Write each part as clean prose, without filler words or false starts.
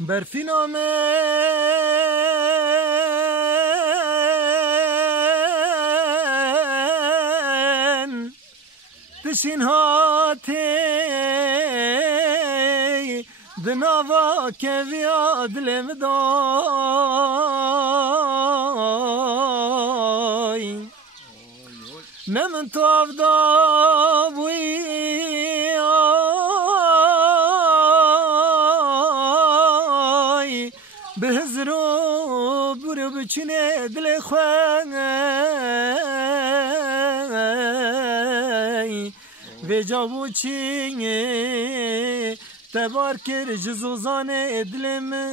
برفی نامه تشین هاتی دناوا که ویاد لمدای نمن تو افدا بوی به هزرو برو بچینه دل خواه و جاو چینه تبار کر جزوزان دل من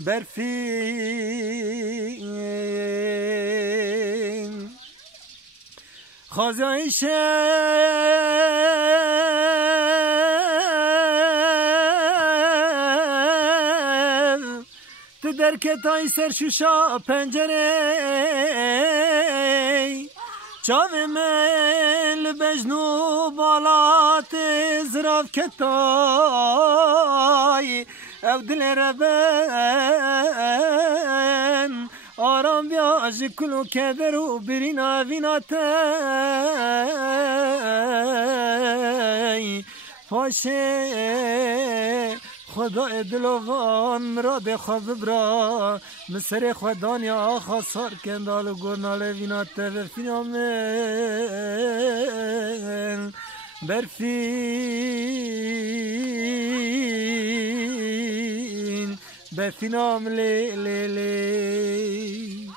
برفین خازای در کتای سر شوشا پنجره چاوه من لبجنو بالات زراف کتای او دل ربن آرام بیاج کلو کدر و برینا ویناتای پاشه خدا دلوان را ده خواب برا مسر خدانیا خاصار کندال و گرنال وینات برفینامن برفین برفینام لی لی لی